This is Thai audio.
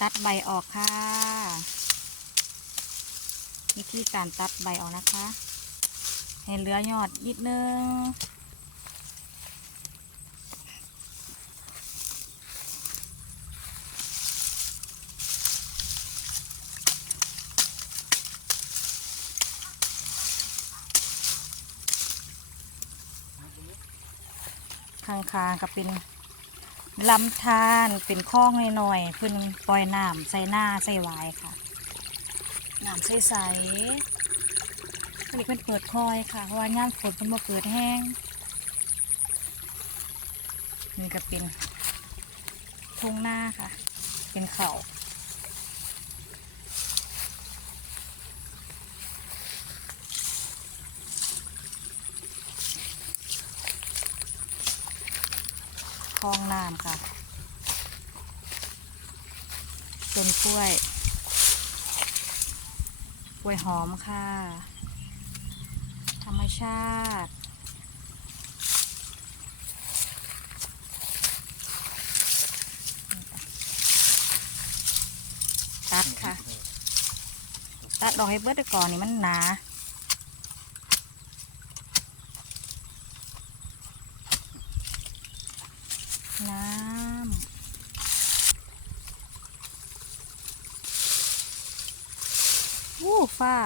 ตัดใบออกค่ะวิธีการตัดใบออกนะคะ ให้เหลือยอดนิดนึงข้างๆก็เป็น ลำธารเป็นคลองหน่อยๆเพิ่นปล่อยน้ำใส่หน้าใส่วายค่ะน้ำใสๆอันนี้เพิ่นเปิดคอยค่ะ เพราะว่าย่ามฝนเพิ่นบ่เปิดแห้งนี่ก็เป็นทุ่งหน้าค่ะ เป็นเข่า คลองน้ำค่ะต้นกล้วยกล้วยหอมค่ะ ธรรมชาติตัดค่ะ ตัดดอกให้เบิดก่อนนี่มันหนา น้ำวู้ฟ้า